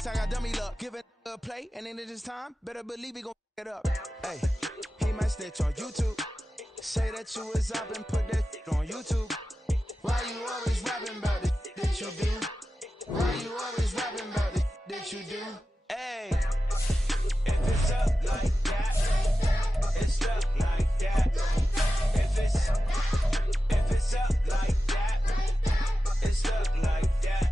face, I got dummy luck. Give it a play, and then it's time. Better believe he gon' it up. Hey, he might snitch on YouTube. Say that you was up and put that on YouTube. Why you always rapping about the that you do? Why you always rapping about the that you do? Hey, if it's up like that, it's up like that. If it's up like that, it's up like that.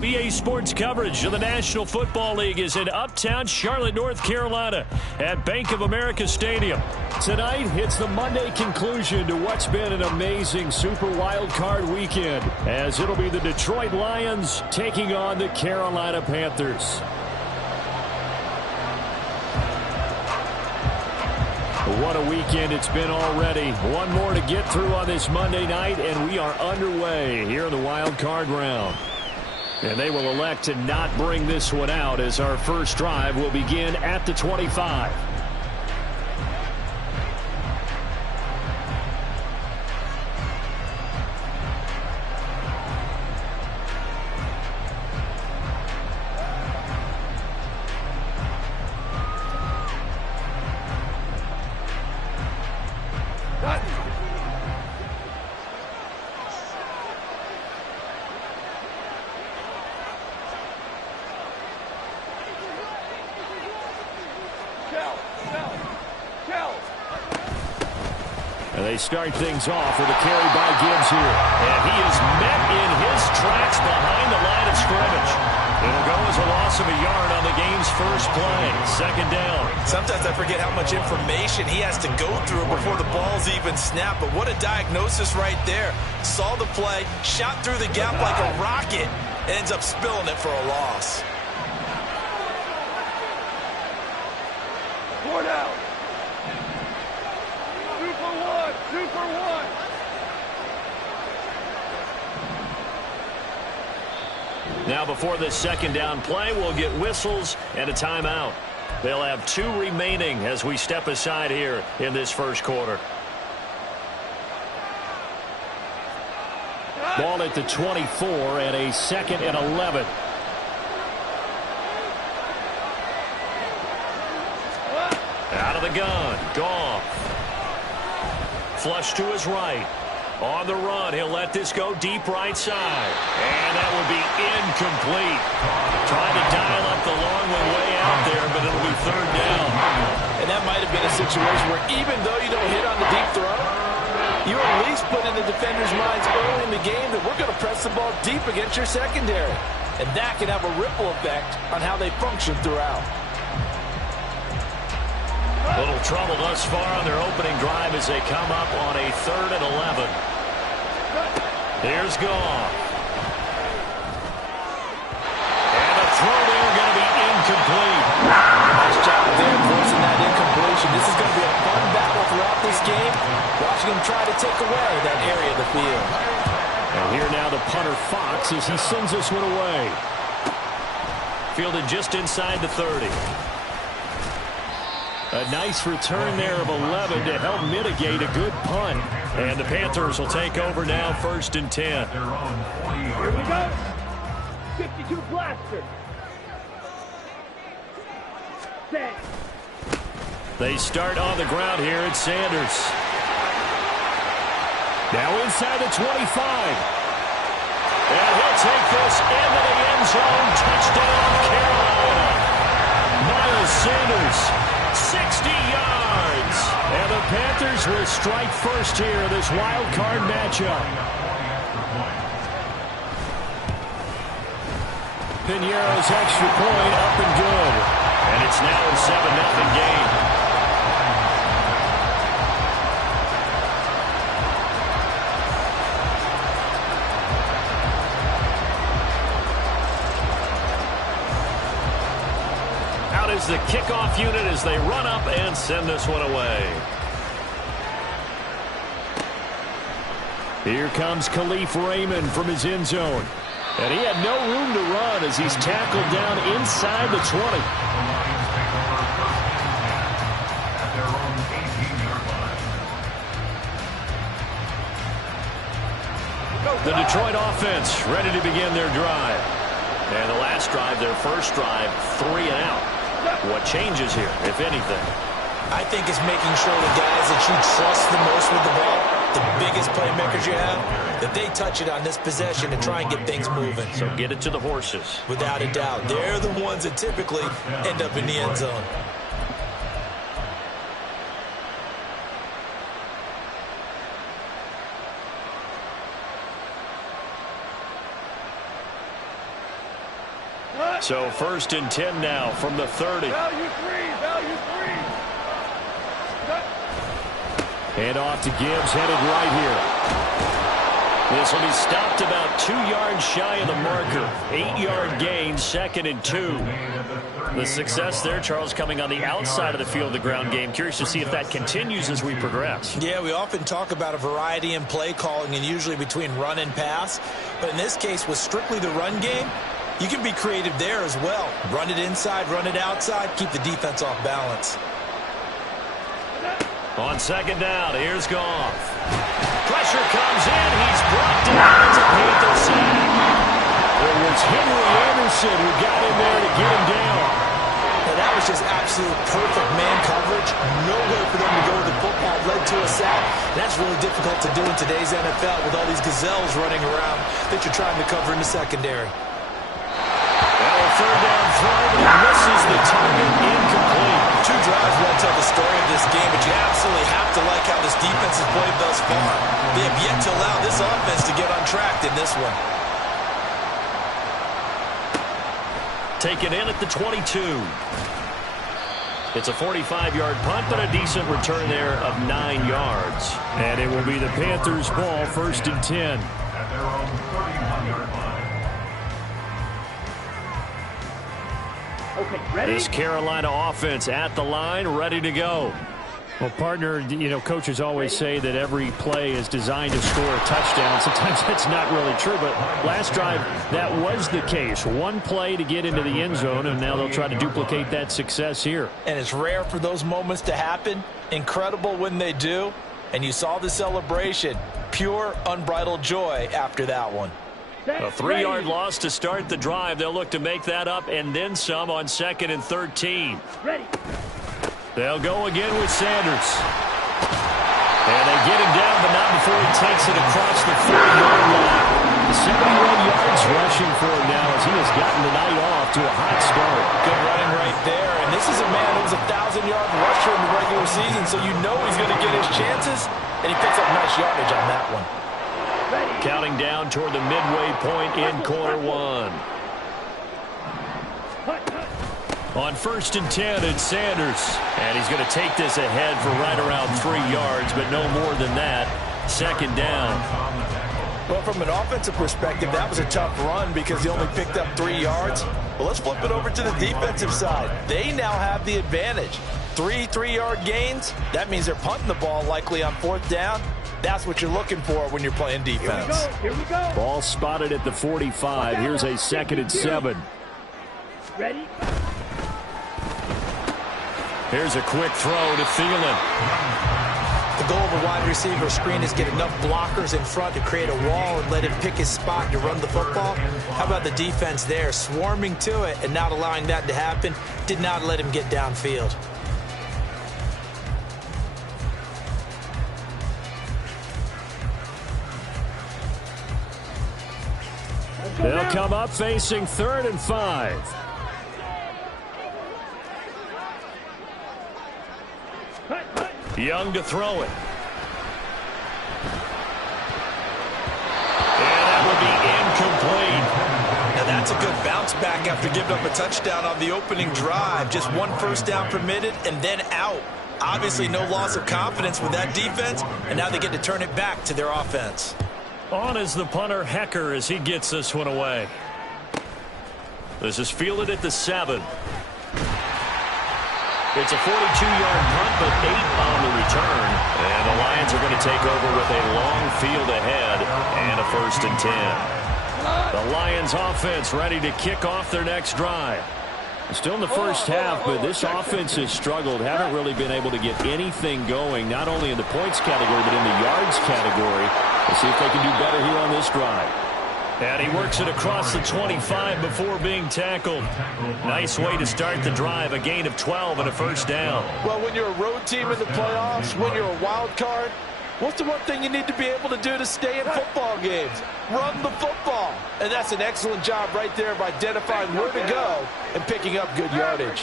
BA Sports coverage of the National Football League is in uptown Charlotte, North Carolina at Bank of America Stadium. Tonight, it's the Monday conclusion to what's been an amazing Super Wild Card weekend, as it'll be the Detroit Lions taking on the Carolina Panthers. What a weekend it's been already. One more to get through on this Monday night, and we are underway here in the Wild Card round. And they will elect to not bring this one out, as our first drive will begin at the 25. And they start things off with a carry by Gibbs here. And he is met in his tracks behind the line of scrimmage. It'll go as a loss of a yard on the game's first play. Second down. Sometimes I forget how much information he has to go through before the ball's even snapped. But what a diagnosis right there. Saw the play, shot through the gap like a rocket, ends up spilling it for a loss. 4 down. 2 for 1. 2 for 1. Now before this second down play, we'll get whistles and a timeout. They'll have 2 remaining as we step aside here in this first quarter. Ball at the 24 and a 2nd and 11. Out of the gun. Goff. Flush to his right. On the run, he'll let this go deep right side. And that will be incomplete. Trying to dial up the long one way out there, but it'll be third down. And that might have been a situation where even though you don't hit on the deep throw, you at least put in the defenders' minds early in the game that we're going to press the ball deep against your secondary. And that can have a ripple effect on how they function throughout. Little trouble thus far on their opening drive as they come up on a 3rd and 11. Here's Goff. And a throw there going to be incomplete. Nice job there forcing that incompletion. This is going to be a fun battle throughout this game. Watching him try to take away that area of the field. And here now the punter Fox as he sends this one away. Fielded just inside the 30. A nice return there of 11 to help mitigate a good punt. And the Panthers will take over now, 1st and 10. Here we go. 52 blaster. Set. They start on the ground here at Sanders. Now inside the 25. And he'll take this into the end zone. Touchdown, Carolina. Miles Sanders. 60 yards. And the Panthers will strike first here in this wild card matchup. Piñeiro's extra point up and good. And it's now a 7-0 game. is the kickoff unit as they run up and send this one away. Here comes Khalif Raymond from his end zone. And he had no room to run as he's tackled down inside the 20. The Detroit offense ready to begin their drive. And the last drive, their first drive, 3 and out. What changes here, if anything? I think it's making sure the guys that you trust the most with the ball, the biggest playmakers you have, that they touch it on this possession and try and get things moving. So get it to the horses. Without a doubt. They're the ones that typically end up in the end zone. So 1st and 10 now from the 30. Value three. Hand off to Gibbs, headed right here. This will be stopped about 2 yards shy of the marker. 8-yard gain, 2nd and 2. The success there, Charles, coming on the outside of the field of the ground game. Curious to see if that continues as we progress. Yeah, we often talk about a variety in play calling and usually between run and pass. But in this case, with strictly the run game, you can be creative there as well. Run it inside, run it outside, keep the defense off balance. On 2nd down, here's Goff. Pressure comes in, he's brought down. It's a Panther sack. It was Henry Anderson who got in there to get him down. And that was just absolute perfect man coverage. Nowhere for them to go with the football. Led to a sack. That's really difficult to do in today's NFL with all these gazelles running around that you're trying to cover in the secondary. 3rd down throw, but he misses the target, incomplete. 2 drives will tell the story of this game, but you absolutely have to like how this defense has played thus far. They have yet to allow this offense to get on track in this one. Taken in at the 22. It's a 45-yard punt, but a decent return there of 9 yards. And it will be the Panthers' ball, 1st and 10. At their own 31-yard line. Okay, ready? This Carolina offense at the line, ready to go. Well, partner, coaches always say that every play is designed to score a touchdown. Sometimes that's not really true, but last drive, that was the case. One play to get into the end zone, and now they'll try to duplicate that success here. And it's rare for those moments to happen. Incredible when they do. And you saw the celebration. Pure, unbridled joy after that one. A 3-yard loss to start the drive. They'll look to make that up and then some on 2nd and 13. Ready. They'll go again with Sanders. And they get him down, but not before he takes it across the 40-yard line. 71 yards rushing for him now as he has gotten the night off to a hot start. Good running right there. And this is a man who was a 1,000-yard rusher in the regular season, so you know he's going to get his chances. And he picks up nice yardage on that one. Counting down toward the midway point in quarter 1. On 1st and 10, it's Sanders. And he's going to take this ahead for right around 3 yards, but no more than that. 2nd down. Well, from an offensive perspective, that was a tough run because he only picked up 3 yards. Well, let's flip it over to the defensive side. They now have the advantage. 3 3-yard gains. That means they're punting the ball likely on 4th down. That's what you're looking for when you're playing defense. Here we go. Ball spotted at the 45. Here's a 2nd and 7. Ready. Here's a quick throw to Thielen. The goal of a wide receiver screen is get enough blockers in front to create a wall and let him pick his spot to run the football. How about the defense there, swarming to it and not allowing that to happen? Did not let him get downfield. They'll come up facing 3rd and 5. Young to throw it. And that will be incomplete. Now that's a good bounce back after giving up a touchdown on the opening drive. Just 1 first down permitted and then out. Obviously no loss of confidence with that defense, and now they get to turn it back to their offense. On is the punter, Hecker, as he gets this one away. This is fielded at the 7. It's a 42-yard punt, but 8 on the return. And the Lions are going to take over with a long field ahead and a 1st and 10. The Lions offense ready to kick off their next drive. Still in the first half, but this offense has struggled. Haven't really been able to get anything going, not only in the points category, but in the yards category. Let's see if they can do better here on this drive. And he works it across the 25 before being tackled. Nice way to start the drive, a gain of 12 and a 1st down. Well, when you're a road team in the playoffs, when you're a wild card, what's the one thing you need to be able to do to stay in football games? Run the football. And that's an excellent job right there of identifying where to go and picking up good yardage.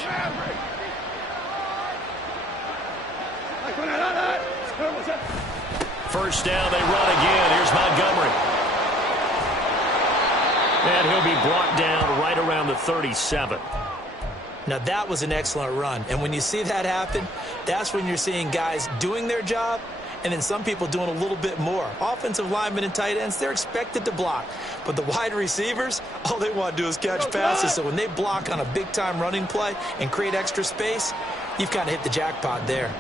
First down, they run again. Here's Montgomery. And he'll be brought down right around the 37. Now, that was an excellent run. And when you see that happen, that's when you're seeing guys doing their job and then some people doing a little bit more. Offensive linemen and tight ends, they're expected to block. But the wide receivers, all they want to do is catch passes. So when they block on a big-time running play and create extra space, you've kind of hit the jackpot there.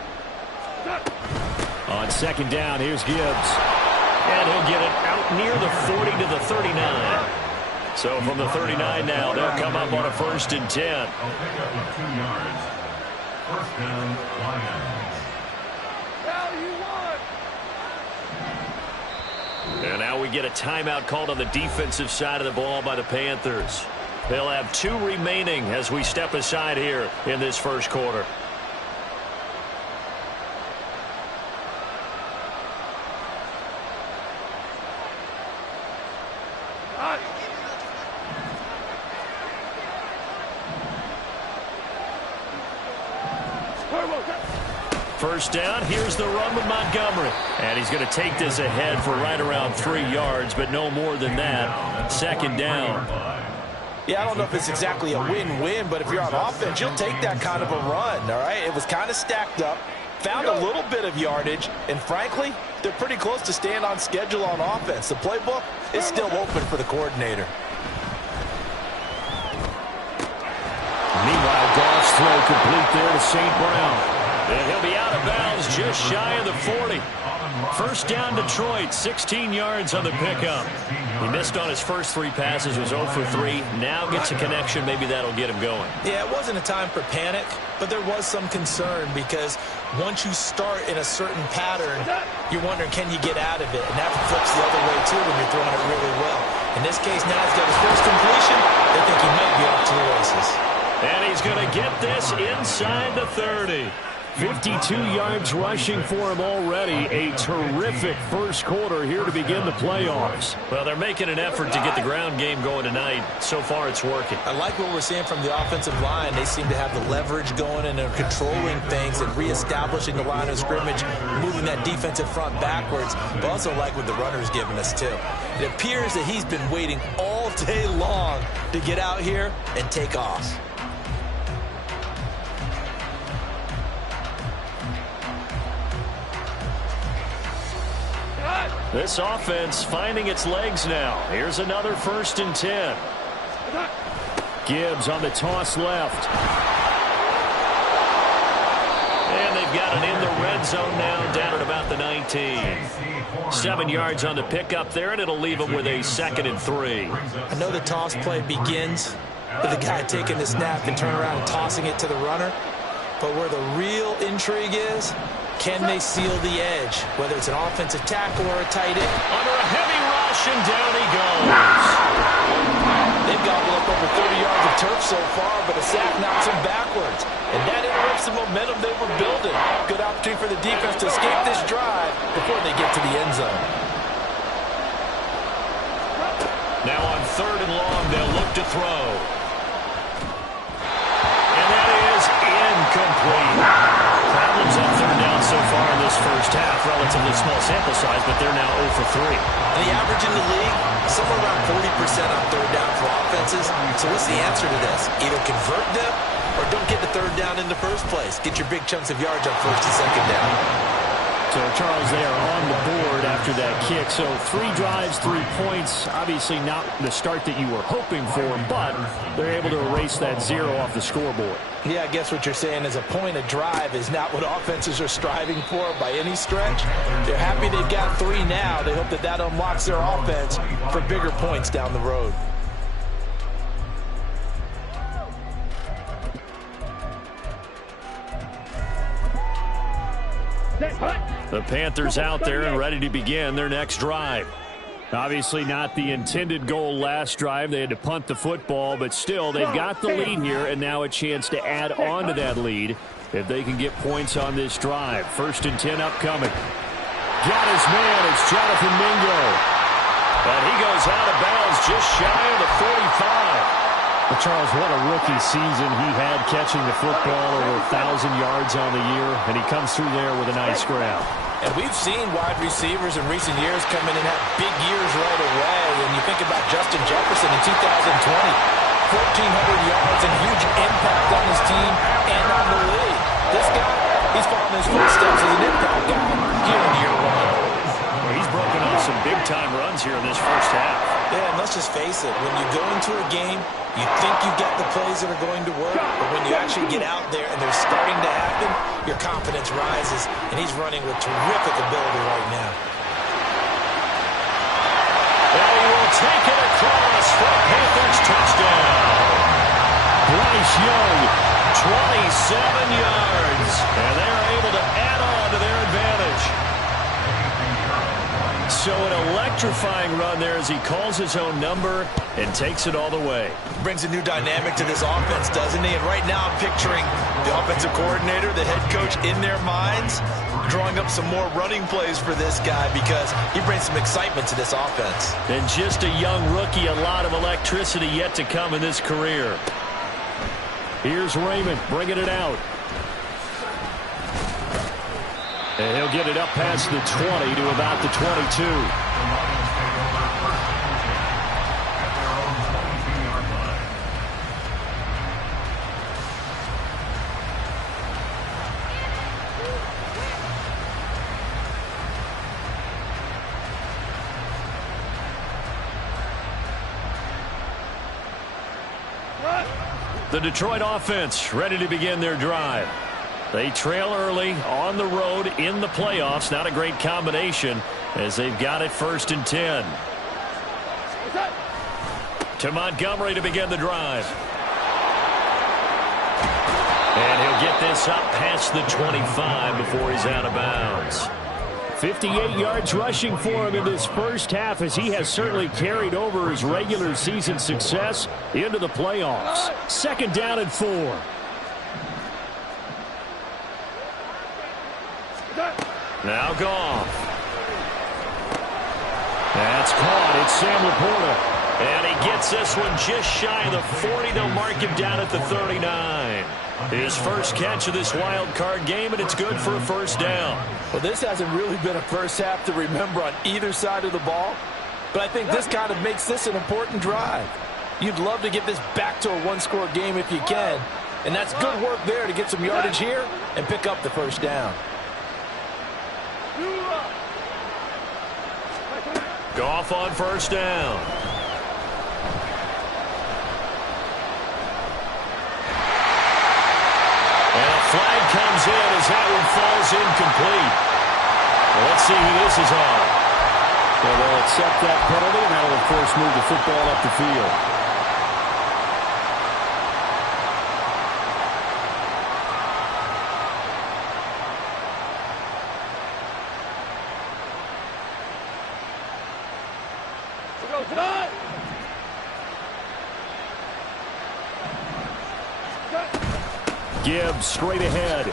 On 2nd down, here's Gibbs. And he'll get it out near the 40 to the 39. So from the 39 now, they'll come up on a 1st and 10. A pickup of 2 yards. 1st down, Lions. And now we get a timeout called on the defensive side of the ball by the Panthers. They'll have 2 remaining as we step aside here in this 1st quarter. First down, here's the run with Montgomery. And he's going to take this ahead for right around 3 yards, but no more than that. 2nd down. Yeah, I don't know if it's exactly a win-win, but if you're on offense, you'll take that kind of a run, all right? It was kind of stacked up, found a little bit of yardage, and frankly, they're pretty close to staying on schedule on offense. The playbook is still open for the coordinator. Meanwhile, Goff's throw complete there to St. Brown. And he'll be out of bounds just shy of the 40. First down, Detroit, 16 yards on the pickup. He missed on his first 3 passes, was 0 for 3. Now gets a connection. Maybe that'll get him going. Yeah, it wasn't a time for panic, but there was some concern because once you start in a certain pattern, you're wondering, can you get out of it? And that flips the other way, too, when you're throwing it really well. In this case, now he's got his first completion. They think he might be off to the races. And he's going to get this inside the 30. 52 yards rushing for him already. A terrific 1st quarter here to begin the playoffs. Well, they're making an effort to get the ground game going tonight. So far, it's working. I like what we're seeing from the offensive line. They seem to have the leverage going and they're controlling things and reestablishing the line of scrimmage, moving that defensive front backwards. But also like what the runner's giving us, too. It appears that he's been waiting all day long to get out here and take off. This offense finding its legs now. Here's another 1st and 10. Gibbs on the toss left. And they've got it in the red zone now, down at about the 19. 7 yards on the pickup there, and it'll leave them with a 2nd and 3. I know the toss play begins with the guy taking the snap and turning around and tossing it to the runner. But where the real intrigue is, can they seal the edge, whether it's an offensive tackle or a tight end? Under a heavy rush, and down he goes. They've gobbled up over 30 yards of turf so far, but a sack knocks them backwards. And that interrupts the momentum they were building. Good opportunity for the defense to escape this drive before they get to the end zone. Now on 3rd and long, they'll look to throw. And that is incomplete. Problems on 3rd down so far in this first half. Relatively small sample size, but they're now 0 for 3. And the average in the league, somewhere around 40% on 3rd down for offenses. So what's the answer to this? Either convert them or don't get the 3rd down in the first place. Get your big chunks of yards on 1st and 2nd down. So, Charles, they are on the board after that kick. So 3 drives, 3 points. Obviously not the start that you were hoping for, but they're able to erase that 0 off the scoreboard. Yeah, I guess what you're saying is a point a drive is not what offenses are striving for by any stretch. They're happy they've got 3 now. They hope that that unlocks their offense for bigger points down the road. The Panthers out there and ready to begin their next drive. Obviously not the intended goal last drive. They had to punt the football, but still they've got the lead here, and now a chance to add on to that lead if they can get points on this drive. 1st and 10 upcoming. Got his man. It's Jonathan Mingo. And he goes out of bounds just shy of the 45. But Charles, what a rookie season he had catching the football, over 1,000 yards on the year, and he comes through there with a nice grab. And we've seen wide receivers in recent years come in and have big years right away. And you think about Justin Jefferson in 2020, 1,400 yards and huge impact on his team and on the league. This guy, he's following his footsteps as an impact guy here in year 1. Well, he's broken on some big-time runs here in this first half. Yeah, and let's just face it, when you go into a game, you think you get the plays that are going to work, but when you actually get out there and they're starting to happen, your confidence rises, and he's running with terrific ability right now. And he will take it across for a Panthers touchdown. Bryce Young, 27 yards, and they're able to add on to their advantage. So an electrifying run there as he calls his own number and takes it all the way. Brings a new dynamic to this offense, doesn't he? And right now I'm picturing the offensive coordinator, the head coach in their minds, drawing up some more running plays for this guy because he brings some excitement to this offense. And just a young rookie, a lot of electricity yet to come in this career. Here's Raymond bringing it out. And he'll get it up past the 20 to about the 22. The Detroit offense ready to begin their drive. They trail early on the road in the playoffs. Not a great combination as they've got it 1st and 10. To Montgomery to begin the drive. And he'll get this up past the 25 before he's out of bounds. 58 yards rushing for him in this first half as he has certainly carried over his regular season success into the playoffs. 2nd down and 4. Now Goff. That's caught. It's Sam Laporta. And he gets this one just shy of the 40. They'll mark him down at the 39. His first catch of this wild card game, and it's good for a 1st down. Well, this hasn't really been a first half to remember on either side of the ball, but I think this kind of makes this an important drive. You'd love to get this back to a 1-score game if you can, and that's good work there to get some yardage here and pick up the 1st down. Goff on 1st down. And a flag comes in as that one falls incomplete. Well, let's see who this is on. Well, they'll accept that penalty, and that'll, of course, move the football up the field. Gibbs straight ahead.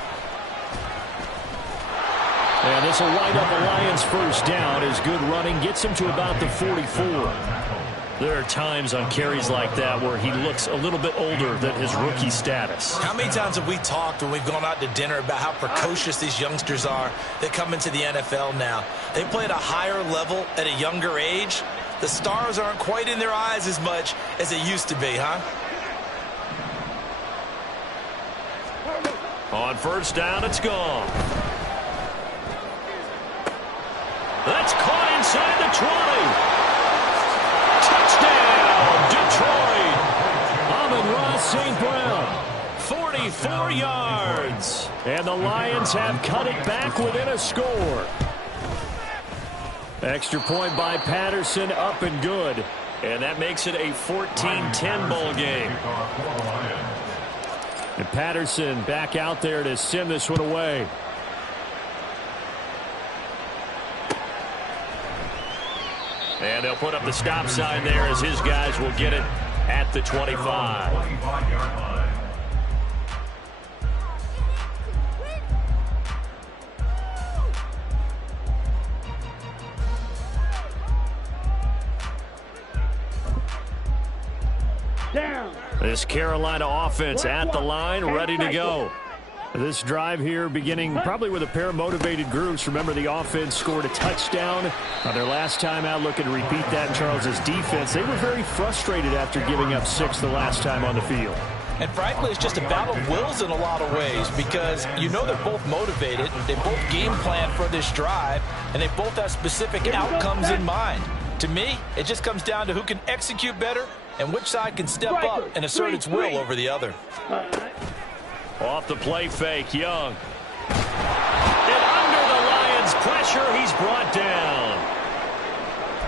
And this will wind up a Lions 1st down as good running gets him to about the 44. There are times on carries like that where he looks a little bit older than his rookie status. How many times have we talked when we've gone out to dinner about how precocious these youngsters are that come into the NFL now? They play at a higher level at a younger age. The stars aren't quite in their eyes as much as they used to be, huh? On 1st down, it's gone. That's caught inside the 20. Touchdown, Detroit. Amon-Ra St. Brown, 44 yards. And the Lions have cut it back within a score. Extra point by Patterson, up and good. And that makes it a 14-10 ball game. And Patterson back out there to send this one away. And they'll put up the stop sign there as his guys will get it at the 25. Down. This Carolina offense at the line, ready to go. This drive here beginning probably with a pair of motivated groups. Remember, the offense scored a touchdown on their last time out. Looking to repeat that in Charles's defense. They were very frustrated after giving up 6 the last time on the field. And frankly, it's just a battle of wills in a lot of ways because you know they're both motivated. They both game plan for this drive, and they both have specific outcomes in mind. To me, it just comes down to who can execute better and which side can step up and assert its will over the other. Off the play fake, Young. And under the Lions' pressure, he's brought down.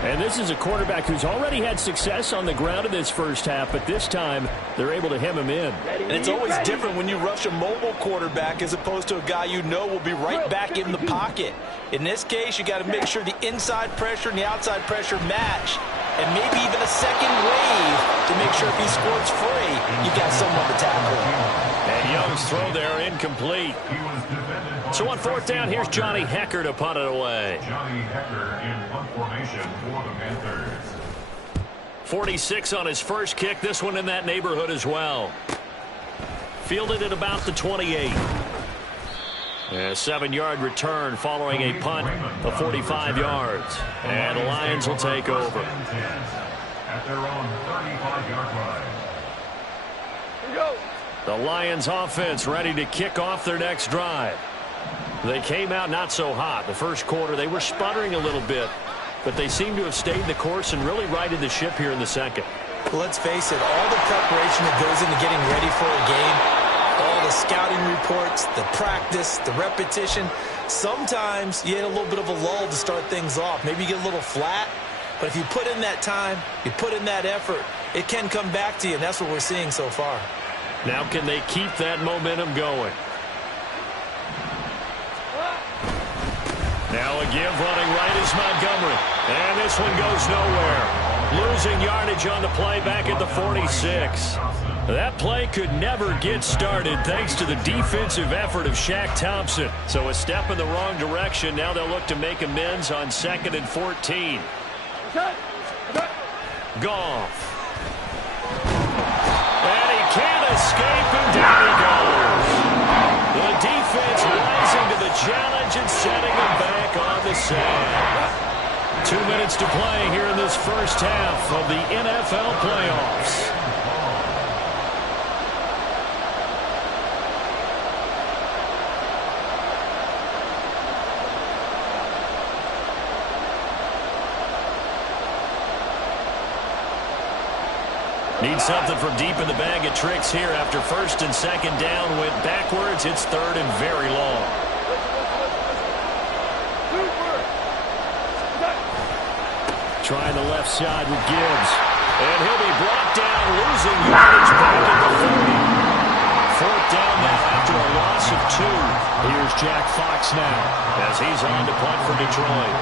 And this is a quarterback who's already had success on the ground in this first half, but this time they're able to hem him in. And it's always different when you rush a mobile quarterback as opposed to a guy you know will be right back in the pocket. In this case, you got to make sure the inside pressure and the outside pressure match, and maybe even a second wave to make sure if he squirts free, you got someone to tackle. And Young's throw there incomplete. So on fourth down, here's Johnny Hecker to punt it away. Johnny Hecker in punt formation for the Panthers. 46 on his first kick. This one in that neighborhood as well. Fielded at about the 28. A 7-yard return following a punt of 45 yards. And the Lions will take over. At their own 35-yard line. The Lions offense ready to kick off their next drive. They came out not so hot. The first quarter, they were sputtering a little bit, but they seem to have stayed the course and really righted the ship here in the second. Well, let's face it, all the preparation that goes into getting ready for a game, all the scouting reports, the practice, the repetition, sometimes you get a little bit of a lull to start things off. Maybe you get a little flat, but if you put in that time, you put in that effort, it can come back to you, and that's what we're seeing so far. Now can they keep that momentum going? Now a give running right is Montgomery. And this one goes nowhere. Losing yardage on the play back at the 46. That play could never get started thanks to the defensive effort of Shaq Thompson. So a step in the wrong direction. Now they'll look to make amends on 2nd and 14. Goff. And he can't escape, and down he goes. The defense rising to the challenge and setting him back on the sand. 2 minutes to play here in this first half of the NFL playoffs. Need something from deep in the bag of tricks here after 1st and 2nd down. Went backwards. It's 3rd and very long. Trying the left side with Gibbs. And he'll be brought down, losing yardage back at the 30. 4th down now after a loss of 2. Here's Jack Fox now as he's on to punt for Detroit.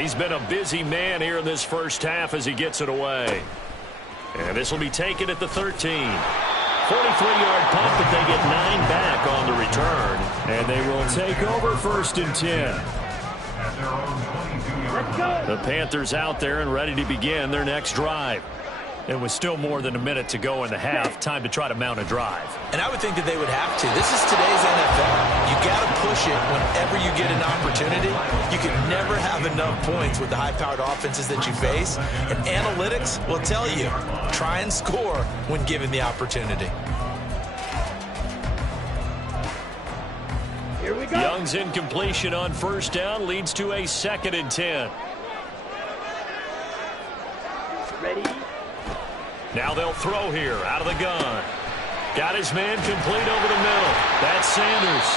He's been a busy man here in this first half as he gets it away. And this will be taken at the 13. 43-yard punt, but they get 9 back on the return. And they will take over 1st and 10. The Panthers out there and ready to begin their next drive. And with still more than a minute to go in the half, time to try to mount a drive. And I would think that they would have to. This is today's NFL. You got to push it whenever you get an opportunity. You can never have enough points with the high-powered offenses that you face. And analytics will tell you, try and score when given the opportunity. Here we go. Young's incompletion on first down leads to a 2nd and 10. Ready? Now they'll throw here out of the gun. Got his man complete over the middle. That's Sanders.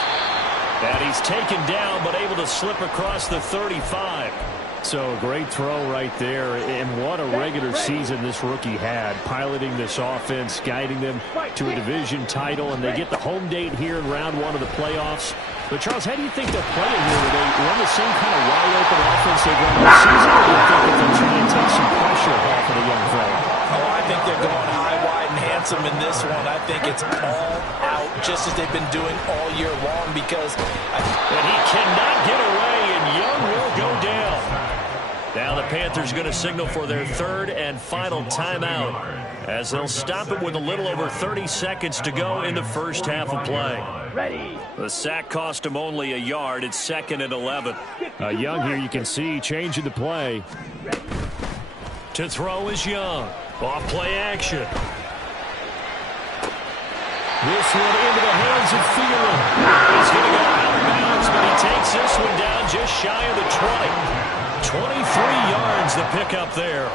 And he's taken down but able to slip across the 35. So a great throw right there, and what a regular season this rookie had, piloting this offense, guiding them to a division title, and they get the home date here in round 1 of the playoffs. But, Charles, how do you think they'll play it here? Will they run the same kind of wide-open offense they've run this season, or do you think that they'll try and take some pressure off of the young fella? Oh, I think they're going high, wide, and handsome in this one. I think it's all out, just as they've been doing all year long, because... And he cannot get away, and Young will go down. Now the Panthers going to signal for their 3rd and final timeout, as they'll stop it with a little over 30 seconds to go in the first half of play. Ready. The sack cost him only a yard. It's 2nd and 11. Young here, you can see, changing the play. To throw is Young. Off play action. This one into the hands of Thielen. He's going to go out of bounds, but he takes this one down just shy of the 20. 23 yards the pickup there.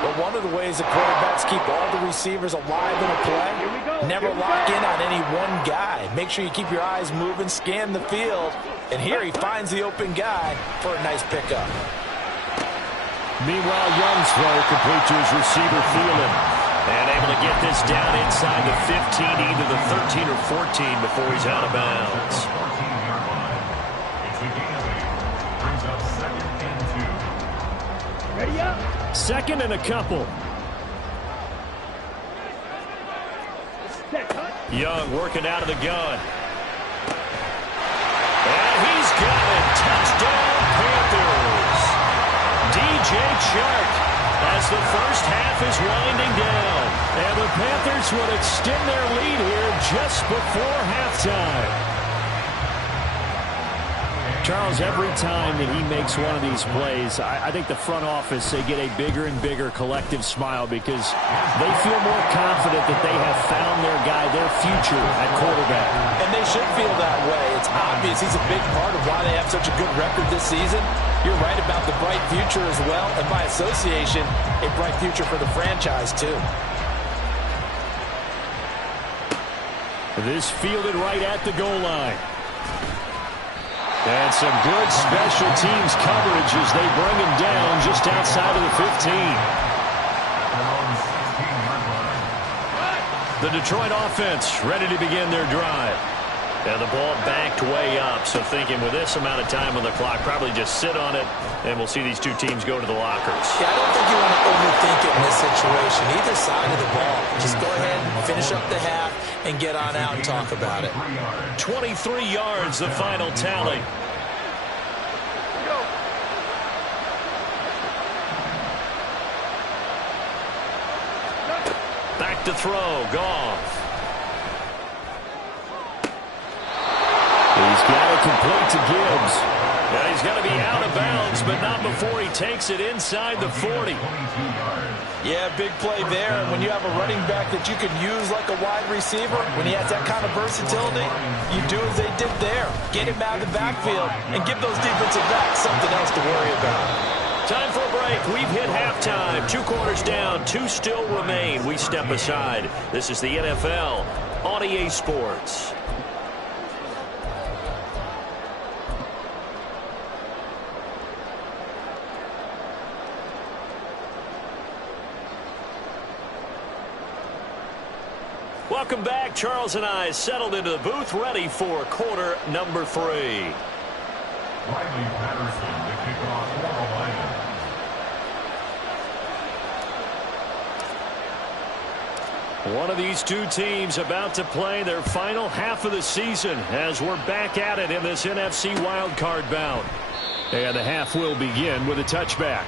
But one of the ways that quarterbacks keep all the receivers alive in a play, never lock in on any one guy. Make sure you keep your eyes moving, scan the field. And here he finds the open guy for a nice pickup. Meanwhile, Young's throw complete to his receiver, Thielen. And able to get this down inside the 15, either the 13 or 14 before he's out of bounds. Ready up. 2nd and a couple. Young working out of the gun. And he's got it. Touchdown, Panthers. DJ Chark as the first half is winding down. And the Panthers would extend their lead here just before halftime. Charles, every time that he makes one of these plays, I think the front office, they get a bigger and bigger collective smile because they feel more confident that they have found their guy, their future at quarterback. And they should feel that way. It's obvious he's a big part of why they have such a good record this season. You're right about the bright future as well, and by association, a bright future for the franchise too. This fielded right at the goal line. And some good special teams coverage as they bring him down just outside of the 15. The Detroit offense ready to begin their drive. And the ball backed way up, so thinking with this amount of time on the clock, probably just sit on it, and we'll see these two teams go to the lockers. Yeah, I don't think you want to overthink it in this situation. Either side of the ball. Just go ahead and finish up the half and get on out and talk about it. 23 yards, the final tally. Back to throw, Goff. He's got it complete to Gibbs. Yeah, he's got to be out of bounds, but not before he takes it inside the 40. Yeah, big play there. And when you have a running back that you can use like a wide receiver, when he has that kind of versatility, you do as they did there. Get him out of the backfield and give those defensive backs something else to worry about. Time for a break. We've hit halftime. 2 quarters down, 2 still remain. We step aside. This is the NFL on EA Sports. Welcome back. Charles and I settled into the booth, ready for quarter number 3. Riley Patterson to kick off for the Lions. One of these two teams about to play their final half of the season as we're back at it in this NFC wildcard bout. And the half will begin with a touchback.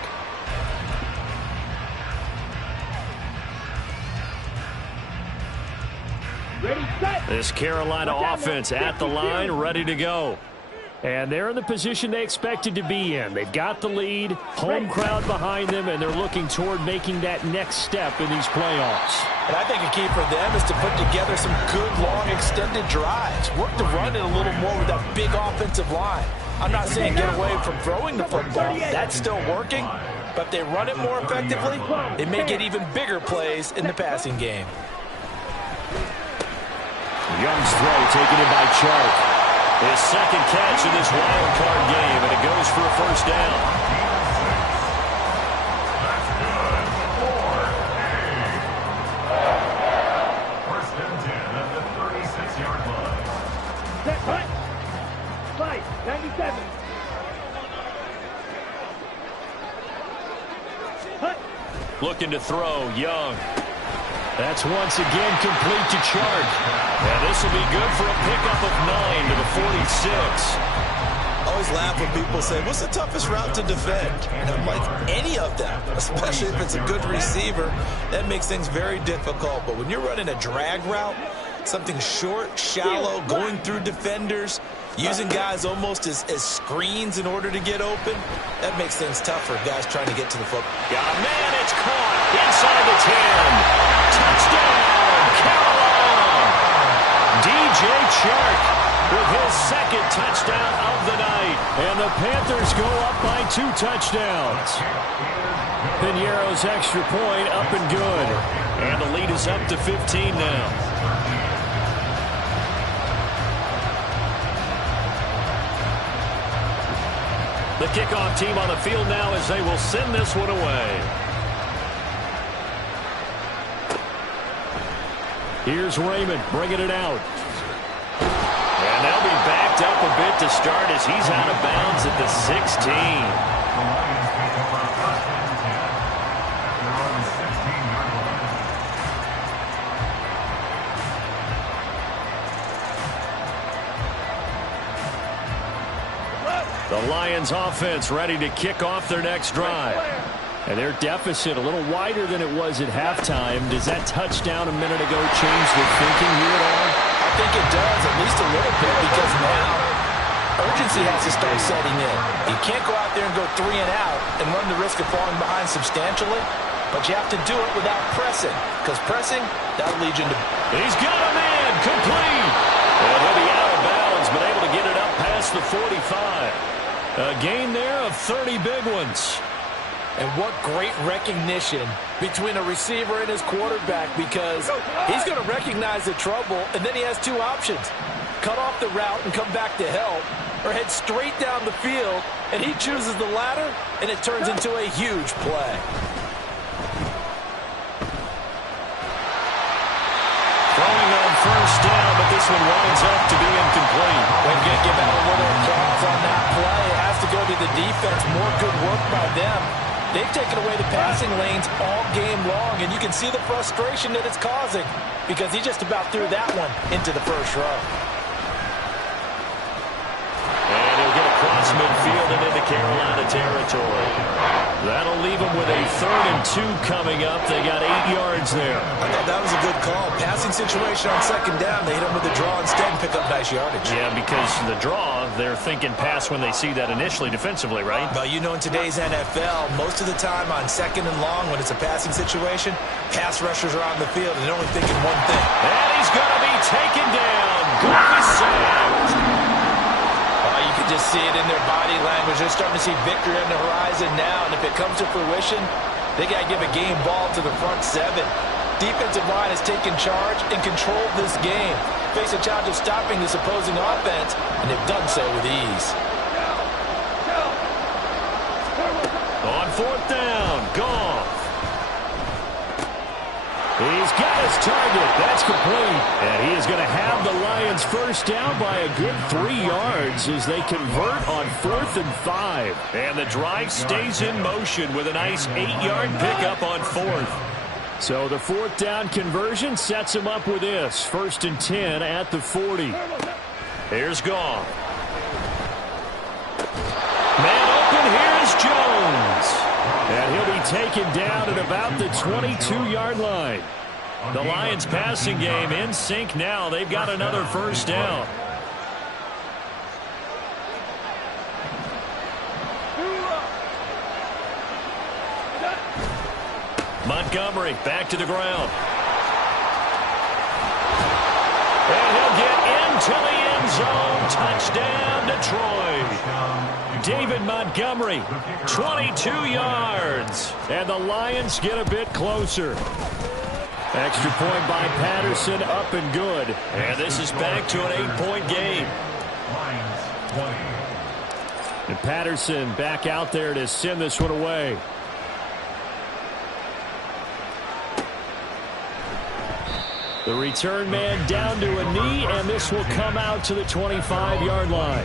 This Carolina offense at the line, ready to go. And they're in the position they expected to be in. They've got the lead, home crowd behind them, and they're looking toward making that next step in these playoffs. And I think a key for them is to put together some good, long, extended drives. Work the run in a little more with that big offensive line. I'm not saying get away from throwing the football. That's still working. But if they run it more effectively, they may get even bigger plays in the passing game. Young's throw taken in by Chark. His second catch in this wild card game, and it goes for a first down. That's good. 4 First and 10 at the 36-yard line. Set, cut. Slide, 97. Cut. Looking to throw, Young. That's once again complete to Chark. And this will be good for a pickup of 9 to the 46. Always laugh when people say, what's the toughest route to defend? And I'm like, any of them, especially if it's a good receiver. That makes things very difficult. But when you're running a drag route, something short, shallow, going through defenders, using guys almost as screens in order to get open, that makes things tough for guys trying to get to the football. Got a man, it's caught inside the 10. Touchdown, Carolina! DJ Chark with his second touchdown of the night. And the Panthers go up by 2 touchdowns. Piñeiro's extra point up and good. And the lead is up to 15 now. The kickoff team on the field now as they will send this one away. Here's Raymond bringing it out. And they'll be backed up a bit to start as he's out of bounds at the 16. The Lions pick up our first and 10 at their own 16-yard line. The Lions offense ready to kick off their next drive. And their deficit a little wider than it was at halftime. Does that touchdown a minute ago change their thinking here at all? I think it does, at least a little bit, because now urgency has to start setting in. You can't go out there and go 3 and out and run the risk of falling behind substantially, but you have to do it without pressing, because pressing, that'll lead you into... He's got a man, complete! And he'll be out of bounds, but able to get it up past the 45. A gain there of 30 big ones. And what great recognition between a receiver and his quarterback, because he's going to recognize the trouble, and then he has 2 options. Cut off the route and come back to help, or head straight down the field, and he chooses the latter, and it turns into a huge play. Throwing on first down, but this one winds up to be incomplete. We're going to give out a little applause on that play. It has to go to the defense. More good work by them. They've taken away the passing lanes all game long, and you can see the frustration that it's causing because he just about threw that one into the first row. And he'll get across midfield and into Carolina territory. That'll leave them with a 3rd and 2 coming up. They got 8 yards there. I thought that was a good call. Passing situation on 2nd down. They hit him with a draw instead and pick up nice yardage. Yeah, because the draw, they're thinking pass when they see that initially defensively, right? Well, you know, in today's NFL, most of the time on 2nd and long, when it's a passing situation, pass rushers are on the field and they're only thinking one thing. And he's going to be taken down. Goal is sacked. You can just see it in their body language. They're starting to see victory on the horizon now, and if it comes to fruition, they got to give a game ball to the front 7. Defensive line has taken charge and controlled this game. Face a challenge of stopping this opposing offense, and they've done so with ease. On 4th down, Goff. He's got his target. That's complete. And he is going to have the Lions first down by a good 3 yards as they convert on 4th and 5. And the drive stays in motion with a nice 8-yard pickup on 4th. So the 4th down conversion sets him up with this. 1st and 10 at the 40. Here's Goff. Man open, here's Jones. And he'll be taken down at about the 22-yard line. The Lions passing game in sync now. They've got another first down. Montgomery back to the ground. And he'll get into the end zone. Touchdown, Detroit. David Montgomery, 22 yards. And the Lions get a bit closer. Extra point by Patterson, up and good. And this is back to an 8-point game. And Patterson back out there to send this one away. The return man down to a knee, and this will come out to the 25-yard line.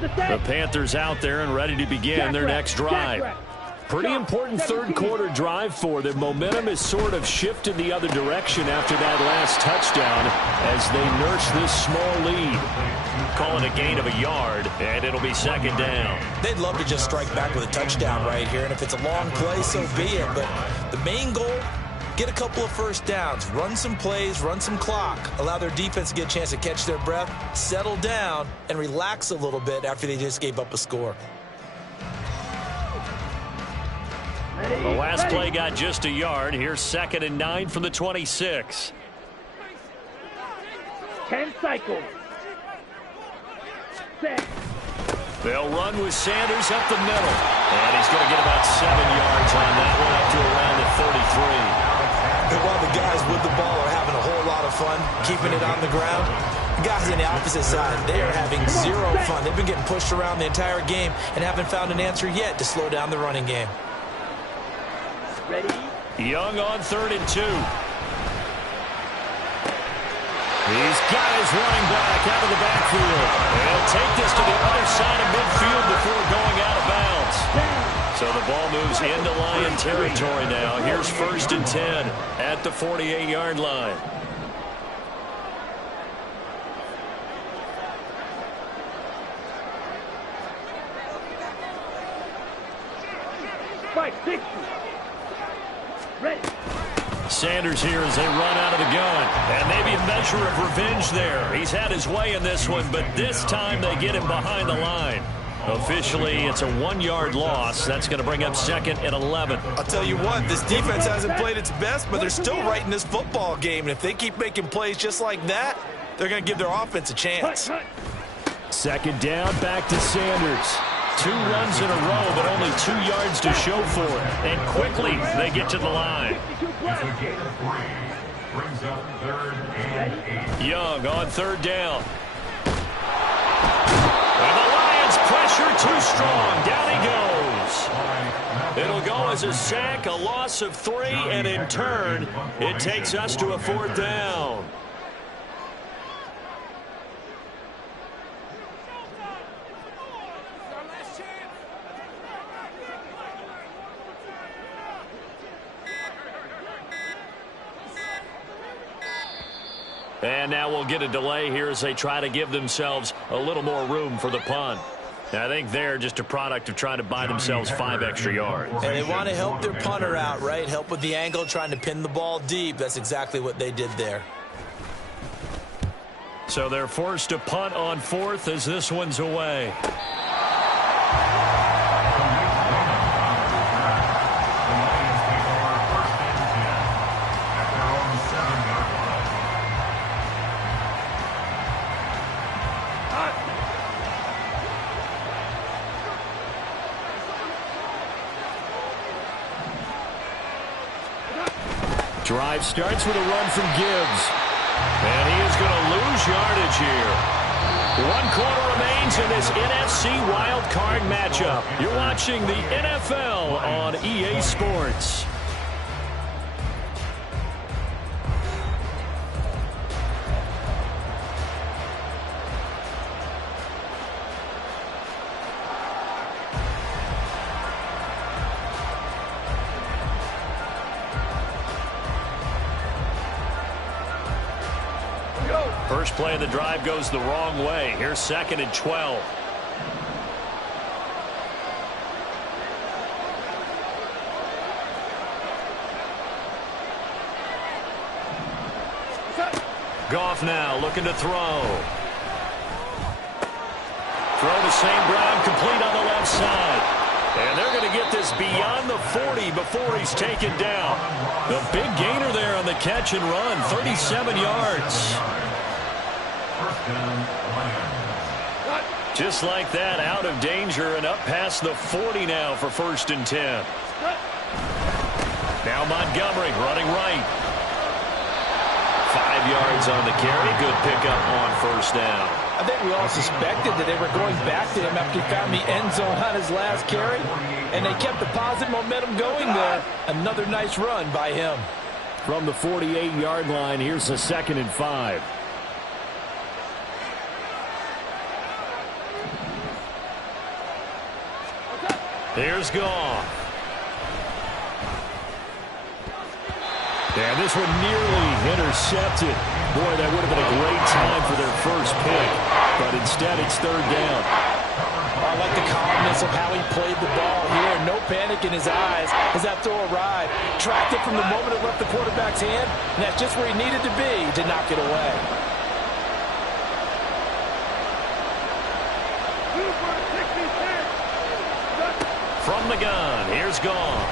The Panthers out there and ready to begin their next drive. Pretty important third-quarter drive for them. Momentum has sort of shifted the other direction after that last touchdown as they nurse this small lead. Call it a gain of a yard, and it'll be second down. They'd love to just strike back with a touchdown right here, and if it's a long play, so be it. But the main goal, get a couple of first downs, run some plays, run some clock, allow their defense to get a chance to catch their breath, settle down, and relax a little bit after they just gave up a score. The last play got just a yard. Here's 2nd and 9 from the 26. 10 cycles. 6. They'll run with Sanders up the middle. And he's going to get about 7 yards on that one up to around the 33. And while the guys with the ball are having a whole lot of fun keeping it on the ground, the guys on the opposite side, they are having zero fun. They've been getting pushed around the entire game and haven't found an answer yet to slow down the running game. Ready? Young on 3rd and 2. He's got his running back out of the backfield. He'll take this to the other side of midfield before going out of bounds. So the ball moves into Lion territory now. Here's 1st and 10 at the 48-yard line. Spike 60. Ready. Sanders here as they run out of the gun. And maybe a measure of revenge there. He's had his way in this one, but this time they get him behind the line. Officially, it's a 1-yard loss. That's going to bring up 2nd and 11. I'll tell you what, this defense hasn't played its best, but they're still right in this football game. And if they keep making plays just like that, they're going to give their offense a chance. 2nd down, back to Sanders. 2 runs in a row, but only 2 yards to show for it. And quickly, they get to the line. Young on 3rd down. And the Lions pressure too strong. Down he goes. It'll go as a sack, a loss of 3, and in turn, it takes us to a 4th down. And now we'll get a delay here as they try to give themselves a little more room for the punt. I think they're just a product of trying to buy themselves 5 extra yards. And they want to help their punter out, right? Help with the angle, trying to pin the ball deep. That's exactly what they did there. So they're forced to punt on 4th as this one's away. Drive starts with a run from Gibbs. And he is going to lose yardage here. 1 quarter remains in this NFC wild card matchup. You're watching the NFL on EA Sports. First play of the drive goes the wrong way. Here's 2nd and 12. Goff now looking to throw. Throw to St. Brown, complete on the left side. And they're going to get this beyond the 40 before he's taken down. The big gainer there on the catch and run, 37 yards. First down, Lions. Just like that, out of danger and up past the 40 now for 1st and 10. Now Montgomery running right. 5 yards on the carry. Good pickup on 1st down. I think we all suspected that they were going back to him after he found the end zone on his last carry, and they kept the positive momentum going there. Another nice run by him. From the 48-yard line, here's a 2nd and 5. Here's Goff. And this one nearly intercepted. Boy, that would have been a great time for their first pick. But instead, it's 3rd down. I like the calmness of how he played the ball here. No panic in his eyes as that throw arrived. Tracked it from the moment it left the quarterback's hand, and that's just where he needed to be to knock it away. From the gun, here's Goff.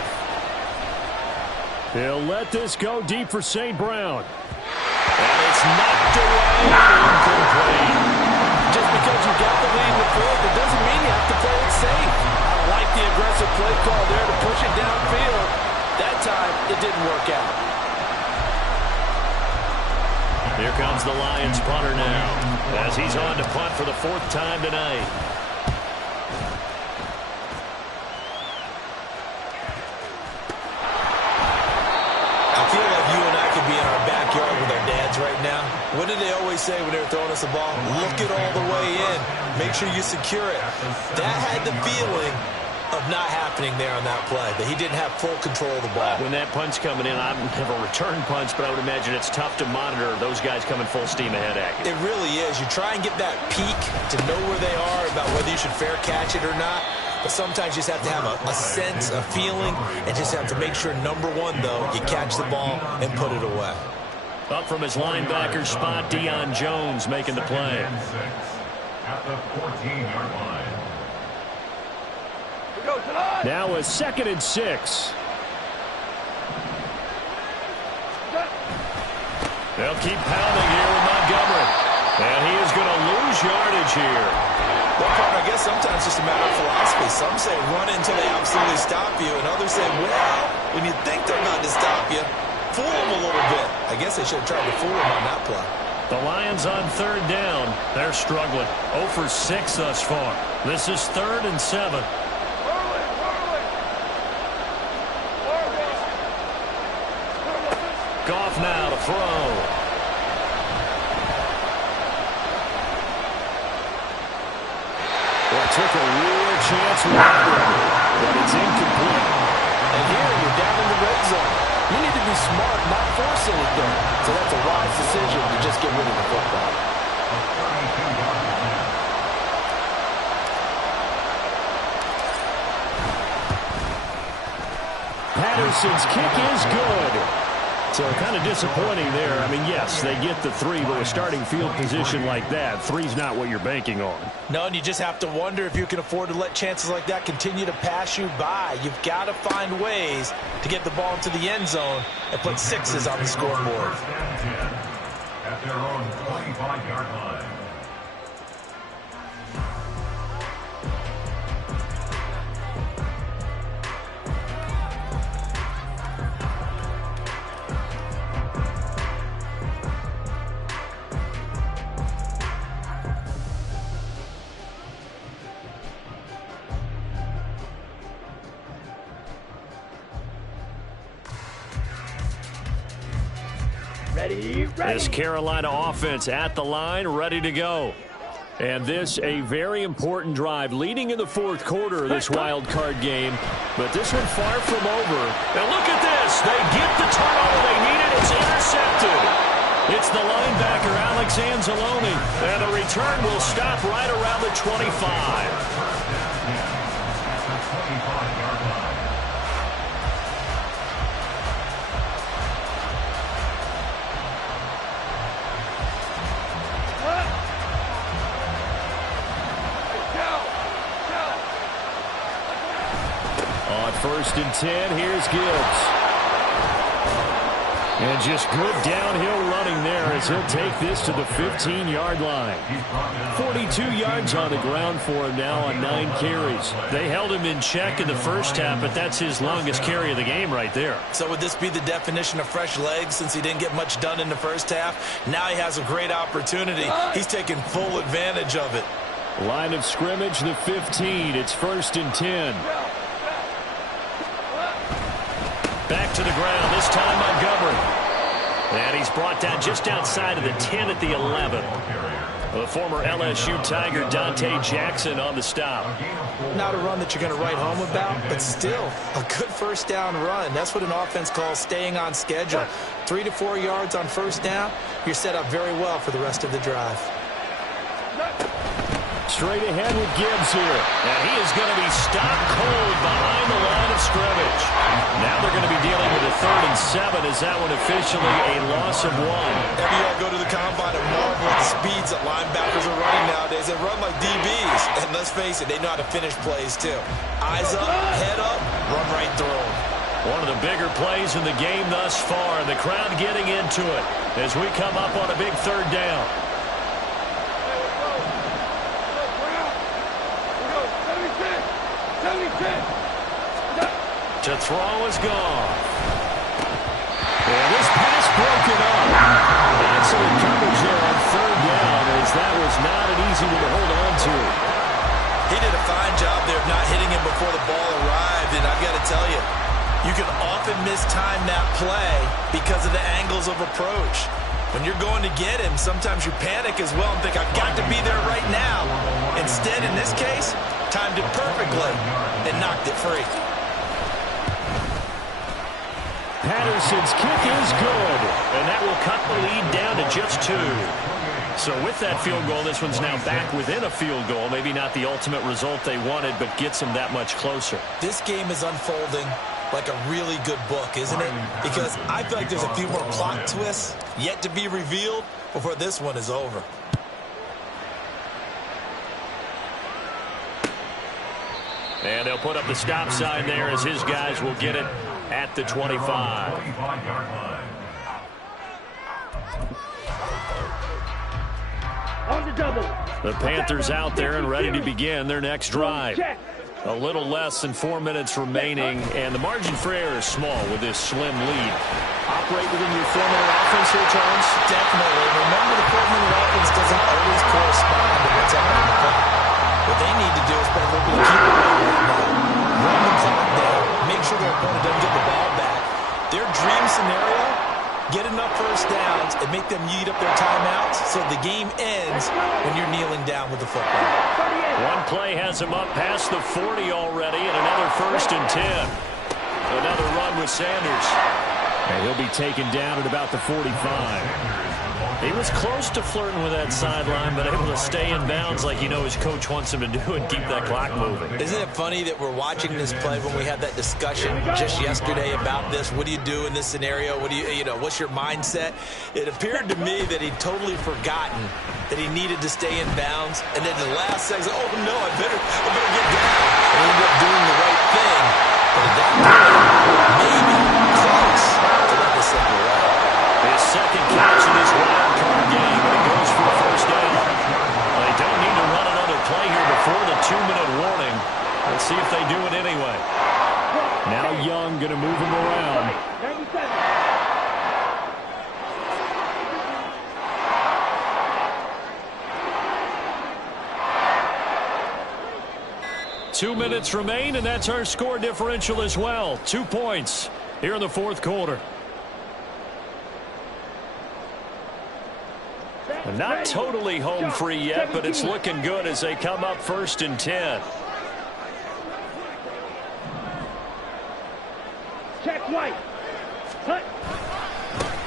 He'll let this go deep for St. Brown. And it's knocked away and incomplete. Just because you got the lead in the field, it doesn't mean you have to play it safe. I like the aggressive play call there to push it downfield. That time, it didn't work out. Here comes the Lions punter now, as he's on to punt for the 4th time tonight. Right now, what did they always say when they were throwing us the ball? Look it all the way in. Make sure you secure it. That had the feeling of not happening there on that play, that he didn't have full control of the ball. When that punt's coming in, I've never returned punts, but I would imagine it's tough to monitor those guys coming full steam ahead at you. It really is. You try and get that peek to know where they are, about whether you should fair catch it or not. But sometimes you just have to have a sense, a feeling, and just have to make sure, number one, though, you catch the ball and put it away. Up from his linebacker spot, Deion Jones making the play. At the 14-yard line. Now a 2nd and 6. They'll keep pounding here with Montgomery. And he is going to lose yardage here. Well, partner, I guess sometimes it's just a matter of philosophy. Some say run until they absolutely stop you, and others say, well, when you think they're about to stop you, fool them a little bit. I guess they should have tried to fool them on that play. The Lions on 3rd down. They're struggling. 0 for 6 thus far. This is 3rd and 7. Goff now to throw. Well, took a real chance with that one, but it's incomplete. And here you're down in the red zone. You need to be smart, not force anything. So that's a wise decision to just get rid of the football. Patterson's kick is good. So kind of disappointing there. I mean, yes, they get the 3, but with starting field position like that, 3's not what you're banking on. No, and you just have to wonder if you can afford to let chances like that continue to pass you by. You've got to find ways to get the ball into the end zone and put 6s on the scoreboard. At their own 25-yard line. Ready. This Carolina offense at the line, ready to go. And this a very important drive leading in the 4th quarter of this wild card game. But this one far from over. And look at this. They get the turnover they needed. It's intercepted. It's the linebacker, Alex Anzalone. And the return will stop right around the 25. first and 10. Here's Gibbs. And just good downhill running there as he'll take this to the 15-yard line. 42 yards on the ground for him now on 9 carries. They held him in check in the first half, but that's his longest carry of the game right there. So would this be the definition of fresh legs since he didn't get much done in the first half? Now he has a great opportunity. He's taking full advantage of it. Line of scrimmage, the 15. It's first and 10. Back to the ground, this time Montgomery. And he's brought down just outside of the 10 at the 11. The former LSU Tiger Dante Jackson on the stop. Not a run that you're going to write home about, but still a good first down run. That's what an offense calls staying on schedule. 3 to 4 yards on first down, you're set up very well for the rest of the drive. Straight ahead with Gibbs here. And he is going to be stopped cold behind the line of scrimmage. Now they're going to be dealing with a 3rd and 7. Is that one officially a loss of 1? Every year I go to the combine and marvel at the speeds that linebackers are running nowadays. They run like DBs. And let's face it, they know how to finish plays too. Eyes up, head up, run right through them. One of the bigger plays in the game thus far. The crowd getting into it as we come up on a big 3rd down. To throw is gone. And this pass broken up. Excellent coverage there on 3rd down as that was not an easy one to hold on to. He did a fine job there of not hitting him before the ball arrived, and I've got to tell you, you can often mistime that play because of the angles of approach. When you're going to get him, sometimes you panic as well and think, I've got to be there right now. Instead, in this case, timed it perfectly and knocked it free. Patterson's kick is good, and that will cut the lead down to just 2. So with that field goal, this one's now back within a field goal. Maybe not the ultimate result they wanted, but gets them that much closer. This game is unfolding like a really good book, isn't it? Because I feel like there's a few more plot twists yet to be revealed before this one is over. And they'll put up the stop sign there as his guys will get it at the 25. On the double. The Panthers out there and ready to begin their next drive. A little less than 4 minutes remaining, and the margin for error is small with this slim lead. Operate within your 4-minute offense here, Charles? Definitely. Remember, the 4-minute offense doesn't always correspond to what's happening on the clock. What they need to do is play a little bit of keep it right now. Run the clock down. Make sure their opponent doesn't get the ball back. Their dream scenario, get enough first downs and make them yeet up their timeouts so the game ends when you're kneeling down with the football. One play has him up past the 40 already, and another 1st and 10. Another run with Sanders. And he'll be taken down at about the 45. He was close to flirting with that sideline, but able to stay in bounds like you know his coach wants him to do and keep that clock moving. Isn't it funny that we're watching this play when we had that discussion just yesterday about this? What do you do in this scenario? What do you know, what's your mindset? It appeared to me that he'd totally forgotten that he needed to stay in bounds, and then the last second, oh no, I better get down. And he ended up doing the right thing, but at that point, maybe close to let this slip away. His second catch in this wild card game, and it goes for a 1st down. Well, they don't need to run another play here before the 2-minute warning. Let's see if they do it anyway. Now Young going to move him around. 97. 2 minutes remain, and that's our score differential as well. 2 points here in the 4th quarter. Not totally home free yet, but it's looking good as they come up 1st and 10. Check White. Cut.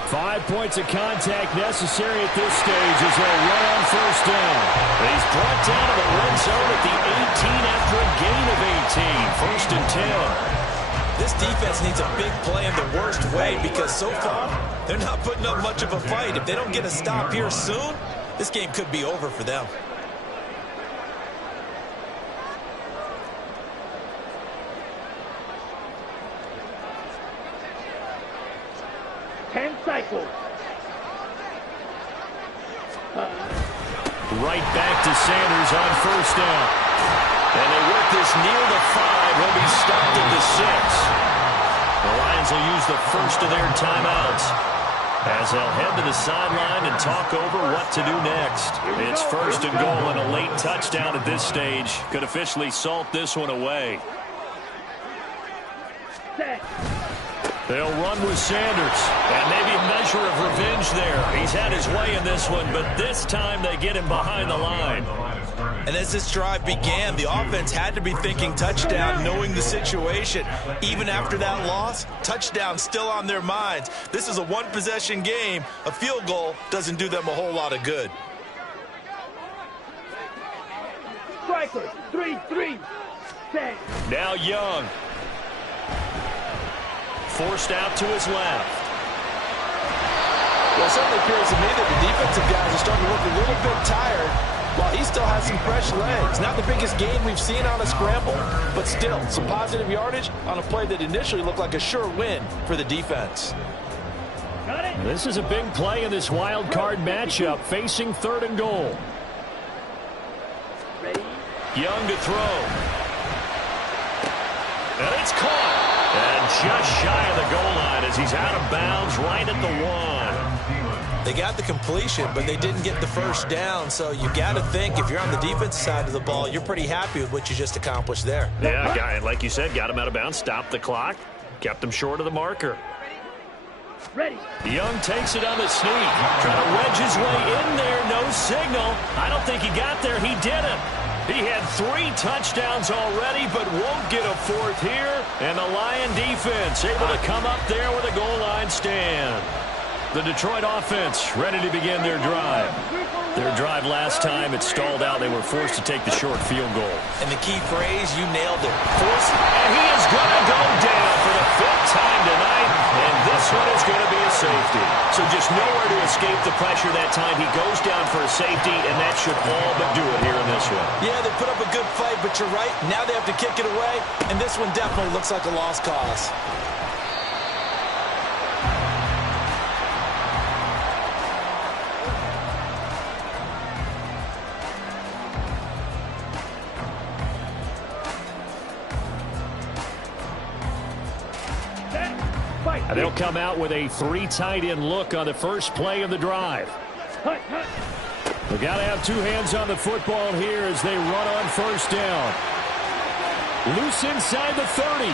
5 points of contact necessary at this stage as they'll run on 1st down. He's brought down to the red zone at the 18 after a gain of 18. 1st and 10. This defense needs a big play in the worst way because so far, they're not putting up much of a fight. If they don't get a stop here soon, this game could be over for them. 10 cycles. Right back to Sanders on first down. And they work this near the 5. He'll be stopped at the 6. The Lions will use the first of their timeouts as they'll head to the sideline and talk over what to do next. It's first and goal and a late touchdown at this stage could officially salt this one away. They'll run with Sanders, and maybe a measure of revenge there. He's had his way in this one, but this time they get him behind the line. And as this drive began, the offense had to be thinking touchdown, knowing the situation. Even after that loss, touchdown still on their minds. This is a one-possession game. A field goal doesn't do them a whole lot of good. Striker, 3-3. Set. Now Young. Forced out to his left. Well, it certainly appears to me that the defensive guys are starting to look a little bit tired while he still has some fresh legs. Not the biggest gain we've seen on a scramble, but still some positive yardage on a play that initially looked like a sure win for the defense. This is a big play in this wild card matchup, facing third and goal. Young to throw. And it's caught. And just shy of the goal line as he's out of bounds right at the 1. They got the completion, but they didn't get the first down. So you got to think if you're on the defensive side of the ball, you're pretty happy with what you just accomplished there. Yeah, guy, like you said, got him out of bounds, stopped the clock, kept him short of the marker. Ready. Young takes it on the sneak, trying to wedge his way in there, no signal. I don't think he got there. He didn't. He had 3 touchdowns already, but won't get a 4th here. And the Lion defense able to come up there with a goal line stand. The Detroit offense ready to begin their drive. Their drive last time, it stalled out. They were forced to take the short field goal. And the key phrase, you nailed it. Force, and he is going to go down for the 5th time tonight. And this one is going to be a safety. So just nowhere to escape the pressure that time. He goes down for a safety, and that should all but do it here in this one. Yeah, they put up a good fight, but you're right. Now they have to kick it away, and this one definitely looks like a lost cause. And they'll come out with a 3 tight end look on the first play of the drive. They've got to have 2 hands on the football here as they run on first down. Loose inside the 30.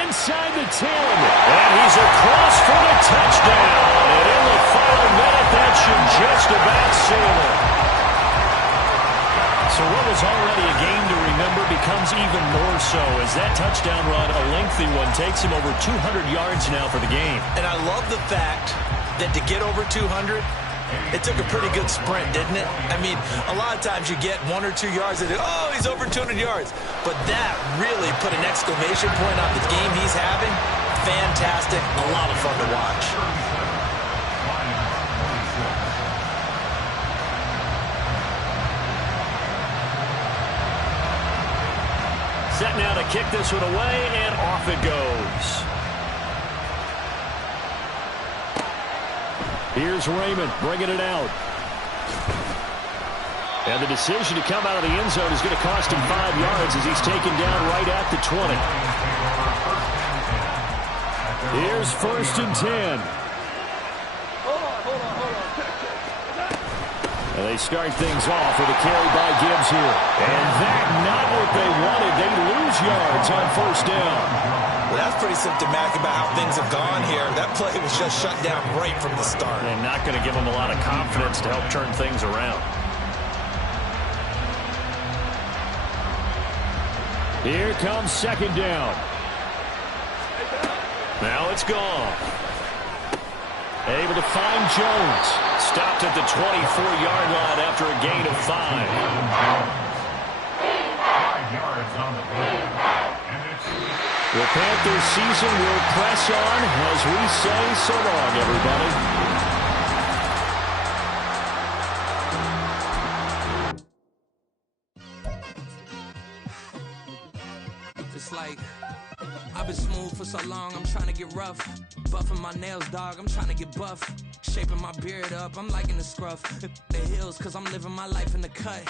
Inside the 10. And he's across for the touchdown. And in the final minute, that should just about seal it. So what was already a game to remember becomes even more so as that touchdown run, a lengthy one, takes him over 200 yards now for the game. And I love the fact that to get over 200, it took a pretty good sprint, didn't it? I mean, a lot of times you get 1 or 2 yards and oh, he's over 200 yards. But that really put an exclamation point on the game he's having. Fantastic. A lot of fun to watch. Set now to kick this one away, and off it goes. Here's Raymond bringing it out. And the decision to come out of the end zone is going to cost him 5 yards as he's taken down right at the 20. Here's 1st and 10. And they start things off with a carry by Gibbs here. And that not what they wanted. They lose yards on first down. Well, that's pretty symptomatic about how things have gone here. That play was just shut down right from the start. And not going to give them a lot of confidence to help turn things around. Here comes 2nd down. Now it's gone. Able to find Jones. Stopped at the 24-yard line after a gain of 5. 5 yards on the play. And it's The Panthers season will press on as we say so long, everybody. It's like, I've been smooth for so long, I'm trying to get rough. Buffing my nails, dog, I'm trying to get buff. Shaping my beard up, I'm liking the scruff. The hills, cause I'm living my life in the cut.